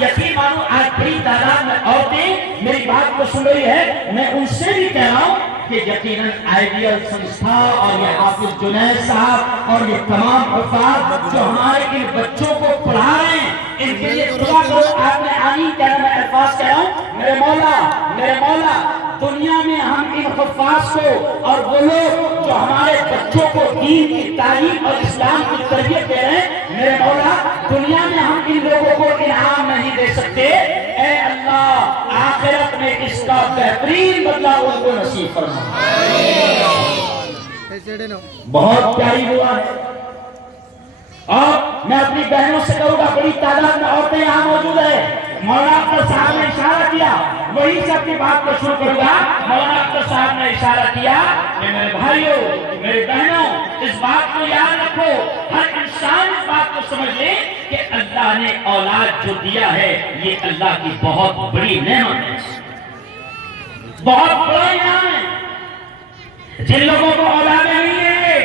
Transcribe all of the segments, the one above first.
یقین مانو آج بڑی تعداد میں عورتیں میری بات کو سن رہی ہے. میں ان سے بھی کہہ رہا ہوں کہ یقیناً آئیڈیل سنستھا اور یہ حافظ جنید صاحب اور یہ تمام حفاظ جو ہمارے ان بچوں کو پڑھا رہے ہیں, ان کے لیے دعا کرو. آپ نے آمین کہنا, میں الفاظ کہہ رہا ہوں, میرے مولا دنیا میں ہم ان حفاظ کو اور وہ لوگ جو ہمارے بچوں کو دین کی تعلیم اور اسلام کی تربیت دے رہے ہیں, میرے مولا دنیا میں ہم ان لوگوں کو انعام نہیں دے سکتے. اے اللہ آخرت میں اس کا بہترین بدلہ ان کو نصیب فرما. بہت پیاری دعا ہے. اور میں اپنی بہنوں سے کہوں گا, بڑی تعداد میں عورتیں یہاں موجود ہیں. مولانا اختر صاحب نے اشارہ کیا, وہی سے اپنی بات کو شروع کروں گا. مولانا اختر صاحب نے اشارہ کیا کہ میرے بھائیوں, میرے بہنوں, اس بات کو یاد رکھو, ہر انسان اس بات کو سمجھ لے کہ اللہ نے اولاد جو دیا ہے یہ اللہ کی بہت بڑی نعمت ہے, بہت بڑا انعام ہے. جن لوگوں کو اولاد نہیں ہے,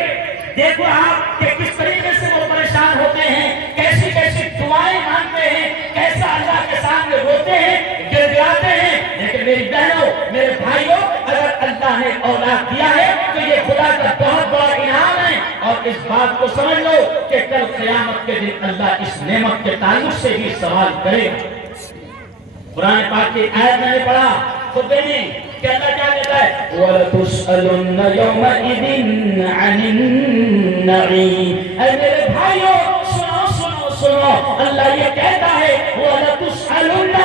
دیکھو آپ کہ کس طریقے سے وہ پریشان ہوتے ہیں, کیسی کیسی دعائیں مانگتے ہیں, کیسا اللہ کے سامنے روتے ہیں, گڑگڑاتے ہیں. لیکن میری بہنوں, میرے بھائیوں, اگر اللہ نے اولاد دیا ہے تو یہ خدا کا بہت بڑا انعام ہے. اور اس بات کو سمجھ لو کہ کل قیامت کے دن اللہ اس نعمت کے تعلق سے بھی سوال کرے گا. قرآن پاک کی آیت میں نے پڑھا خطبے میں کہ اللہ کیا کہتا ہے, وَلَتُسْأَلُنَّ يَوْمَئِذٍ عَنِ النَّعِيمِ. اے میرے بھائیوں سنو سنو سنو, اللہ یہ کہتا ہے وَلَتُسْأَلُنَّ,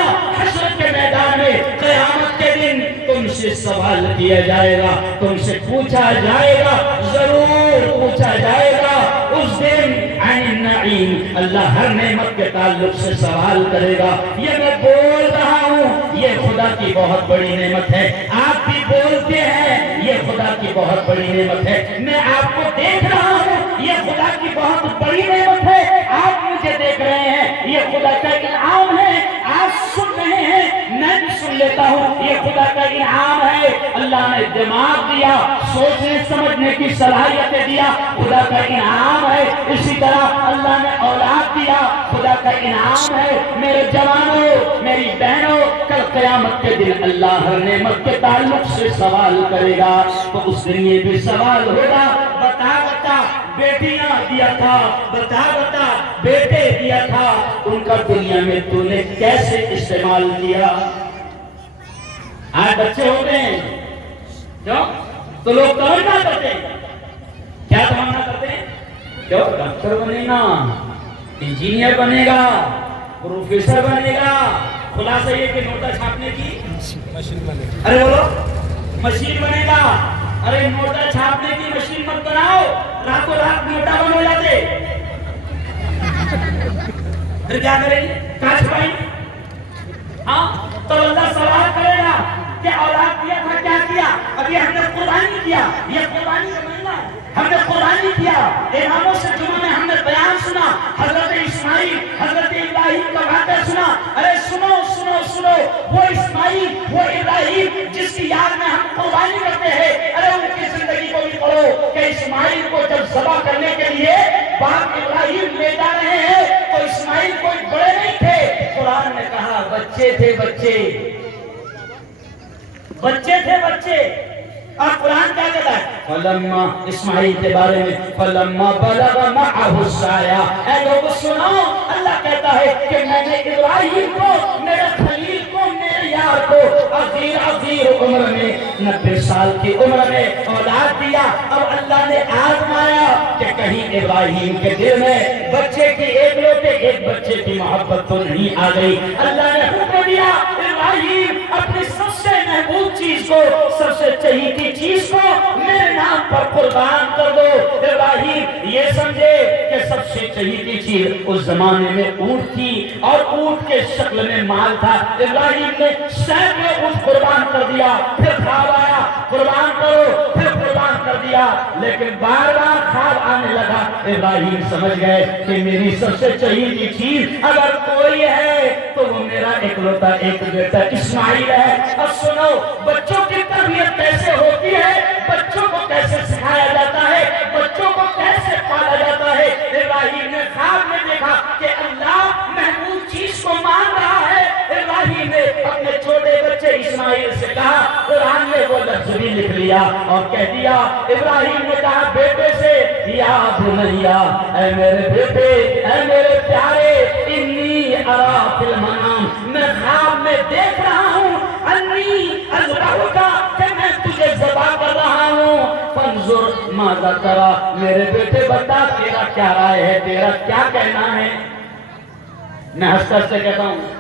حشر کے میدان میں قیامت کے دن تم سے سوال کیا جائے گا, تم سے پوچھا جائے گا, ضرور پوچھا جائے گا اس دن عن النعیم. اللہ ہر نعمت کے تعلق سے سوال کرے گا. یہ میں بول رہا ہوں, یہ خدا کی بہت بڑی نعمت ہے. آپ بھی بولتے ہیں, یہ خدا کی بہت بڑی نعمت ہے. میں آپ کو دیکھ رہا ہوں, یہ خدا کی بہت بڑی نعمت ہے. آپ مجھے دیکھ رہے ہیں, یہ خدا کا انعام ہے. آپ سن رہے ہیں, میں بھی سن لیتا ہوں, یہ خدا کا انعام ہے. اللہ نے دماغ دیا, سوچنے سمجھنے کی صلاحیتیں دیا, خدا کا انعام ہے. اسی طرح اللہ نے اولاد دیا, خدا کا انعام ہے. میرے جوانوں, میری بہنوں, کل قیامت کے دن اللہ ہر نعمت کے تعلق سے سوال کرے گا. تو اس دن یہ بھی سوال ہوگا, بتا بتا بیٹیاں دیا تھا, بتا بتا بیٹے دیا تھا, ان کا دنیا میں تو نے کیسے استعمال کیا. آج بچے ہوتے ہیں جو تو لوگ تمنا کرتے ہیں, کیا تمنا کرتے ہیں, جو ڈاکٹر بنے گا, انجینئر بنے گا, پروفیسر بنے گا. خلاصہ یہ کہ نوٹا چھاپنے کی مشین بنے گا. ارے بولو مشین بنے گا. ارے نوٹا چھاپنے کی مشین مت بناؤ, راتوں رات نوٹا بن ہو جاتے. پھر کیا کریں گے, کہاں چھپائیں گے. ہاں تو اللہ سوال کرے گا کہ اولاد دیا تھا کیا کیا. ابھی ہم نے قربانی کیا, یہ قربانی کا مہینہ ہے, ہم نے قربانی کیا. اماموں سے جمعہ میں ہم نے بیان سنا, حضرت اسماعیل حضرت ابراہیم کا واقعہ سنا. ارے سنو سنو سنو, وہ اسماعیل وہ ابراہیم جس کی یاد میں ہم قربانی کرتے ہیں, ارے ان کی زندگی کو بھی پڑھو کہ اسماعیل کو جب ذبح کرنے کے لیے باپ ابراہیم لے جا رہے ہیں تو اسماعیل کوئی بڑے نہیں تھے. قرآن نے کہا بچے تھے, بچے تھے بچے. اور قرآن کیا کہتا ہے فلما, اسماعیل کے بارے میں, فلما بلغ معه السعی. اے لوگ سنو, اللہ کہتا ہے کہ میں نے ابراہیم کو, میرے خلیل کو, میرے یار کو عظیم عمر میں 90 سال کی عمر میں اولاد دیا. اب اللہ نے آزمایا کہ کہیں ابراہیم کے دل میں بچے کی ایک بچے کی محبت تو نہیں آ گئی. اللہ نے حکم دیا ابراہیم اپنی سب سے محبوب چیز کو, سب سے چہیتی چیز کو میرے نام پر قربان کر دو. ابراہیم یہ سمجھے کہ سب سے چہیتی چیز اس زمانے میں اونٹ تھی اور اونٹ کے شکل میں مال تھا. ابراہیم نے سینکڑوں اونٹ قربان کر دیا, پھر خواب آیا قربان کرو, پھر قربان کر دیا. لیکن بار بار خواب آنے لگا. ابراہیم سمجھ گئے کہ میری سب سے چہیتی چیز اگر کوئی ہے تو وہ میرا اکلوتا ایک بیٹا اسماعیل ہے. اب سنو, بچوں کی تربیت کیسے ہوتی ہے, بچوں کو کیسے سکھایا جاتا ہے, بچوں کو کیسے پالا جاتا ہے. ابراہیم نے خواب میں دیکھا کہ اللہ محبوب چیز کو مان رہا اسماعیل سے کہا، قرآن نے وہ لفظ بھی لکھ لیا اور کہہ دیا، ابراہیم نے کہا بیٹے سے، یا بنیا، اے میرے بیٹے، اے میرے پیارے، انی ارا فی المنام، میں خواب میں دیکھ رہا ہوں، انی اذبحک، کہ میں تجھے ذبح کر رہا ہوں، فانظر ماذا تری، میرے بیٹے بتا تیرا کیا رائے ہے، تیرا کیا کہنا ہے؟ میں ہنس کر سے کہتا ہوں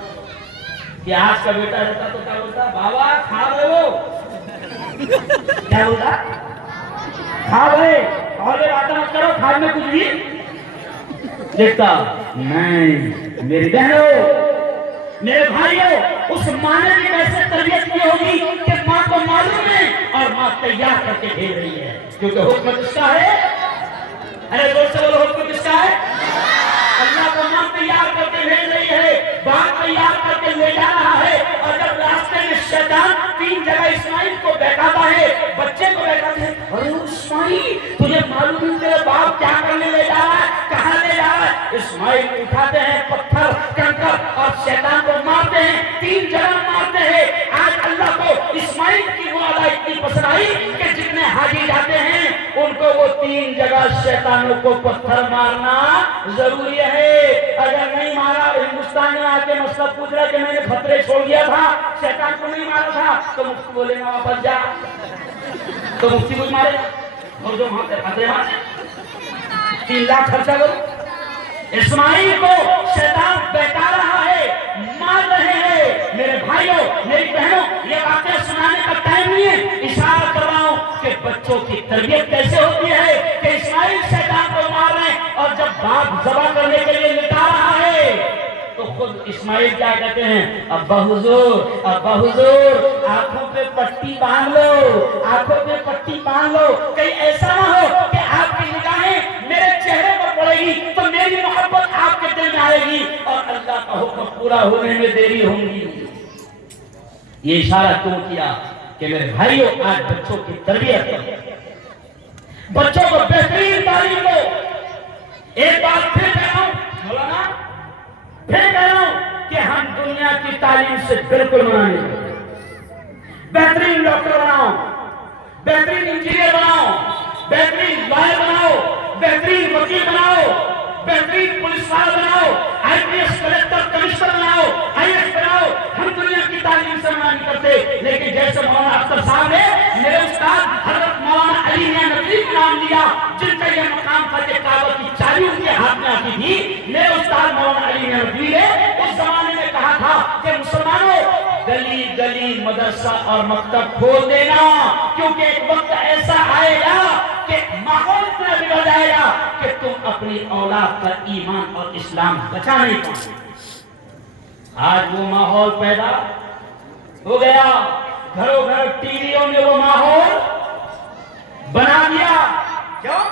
کہ آج کا بیٹا رہتا تو کیا بولتا، بابا کھا رہے ہو، کیا بولتا، کھا رہے، اور یہ باتیں مت کرو، کھا میں کچھ بھی دیکھتا نہیں۔ میری بہنوں، میرے بھائیوں، اس ماں نے بھی کیسے تربیت کی ہوگی کہ ماں کو معلوم ہے اور ماں تیار کر کے بھیج رہی ہے، کیونکہ حکم کس کا ہے؟ ارے زور سے بولو، حکم کس کا ہے؟ اللہ کو ماں تیار کر کے بھیج رہی ہے، باپ تیار کر کے لے جا رہا ہے، اور جب راستے میں شیطان 3 جگہ اسماعیل کو بہکاتا ہے، بچے کو بہکاتا ہے، ارے اسماعیل تجھے معلوم ہے تیرے باپ کیا کرنے لے جا رہا ہے، کہاں لے جا رہا ہے؟ اسماعیل اٹھاتے ہیں پتھر کنکر اور شیطان کو مارتے ہیں، 3 جگہ مارتے ہیں۔ آج اللہ کو اسماعیل کی وہ ادا اتنی پسند آئی کہ جتنے حاجی جاتے ہیں ان کو وہ 3 جگہ شیطانوں کو پتھر مارنا ضروری ہے۔ اگر نہیں مارا، ہندوستان میں آ کے مسئلہ پوچھ رہا کہ میں نے خطرے چھوڑ دیا تھا، شیطان کو نہیں مارا تھا، تو مفتی بولے گا واپس جا، تو مفتی کچھ مارے گا، اور جو وہاں پہ خطرے مارے 3 لاکھ خرچہ کرو۔ اسماعیل کو شیطان بہکا رہا ہے، مار رہے ہیں۔ میرے بھائیوں، میری بہنوں، یہ واقعہ سنانے کا ٹائم نہیں ہے، اشارہ کر رہا ہوں کہ بچوں کی تربیت کیسے ہوتی ہے کہ اسماعیل شیطان کو مار رہے ہیں، اور جب باپ ذبح کرنے کے لیے لٹا رہا ہے تو خود اسماعیل کیا کہتے ہیں، ابا حضور، ابا حضور، آنکھوں پہ پٹی باندھ لو، آنکھوں پہ پٹی باندھ لو، کہیں ایسا نہ ہو کہ آپ کی نگاہیں میرے چہرے پر پڑے گی تو میری محبت آپ کے دل میں آئے گی اور اللہ کا حکم پورا ہونے میں دیری ہوگی۔ یہ اشارہ کیوں کیا کہ میرے بھائیوں، آج بچوں کی تربیت کرو، بچوں کو بہترین تعلیم دو۔ ایک بات پھر کہہ رہا ہوں مولانا، پھر کہہ رہا ہوں کہ ہم دنیا کی تعلیم سے بالکل منع نہیں کرتے۔ بہترین ڈاکٹر بناؤ، بہترین انجینئر بناؤ، بہترین لائر بناؤ، بہترین وکیل بناؤ، بہترین پولیس والا بناؤ، آئی پی ایس کلکٹر کمشنر بناؤ، آئی ایس بناؤ، ہم دنیا کی تعلیم سے منع نہیں کرتے، لیکن جیسے مولانا اختر صاحب نے میرے استاد حضرت مولانا علی میاں ندوی کا نام لیا، جن کا یہ مقام تھا کہ کعبہ کی چابی ان کے ہاتھ میں آتی تھی، میرے استاد مولانا علی میاں ندوی نے اس زمانے میں کہا تھا کہ مسلمانوں، گلی گلی مدرسہ اور مکتب کھول دینا، کیونکہ ایک وقت ایسا آئے گا کہ ماحول اتنا بگڑ جائے گا کہ تم اپنی اولاد کا ایمان اور اسلام بچا نہیں پاؤ گے۔ آج وہ ماحول پیدا ہو گیا، گھروں گھر ٹی ویوں نے وہ ماحول بنا دیا۔ کیوں؟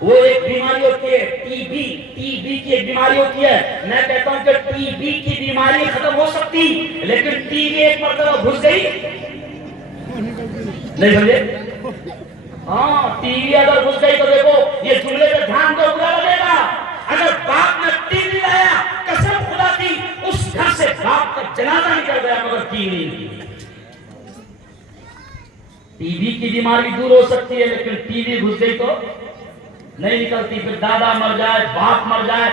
وہ ایک بیماری ہوتی ہے ٹی بی کی ایک بیماری ہوتی ہے۔ میں کہتا ہوں کہ ٹی بی کی بیماری ختم ہو سکتی، لیکن ٹی بی ایک مرتبہ گھس گئی نہیں سمجھے؟ ہاں، ٹی وی اگر گھس گئی تو دیکھو یہ جملے پہ دھیان دو، برا لگے گا۔ اگر باپ نے ٹی وی لایا، قسم خدا کی اس گھر سے باپ کا جنازہ نکل گیا مگر ٹی وی نہیں۔ ٹی وی کی بیماری دور ہو سکتی ہے لیکن ٹی وی گھس گئی تو نہیں نکلتی، پھر دادا مر جائے، باپ مر جائے،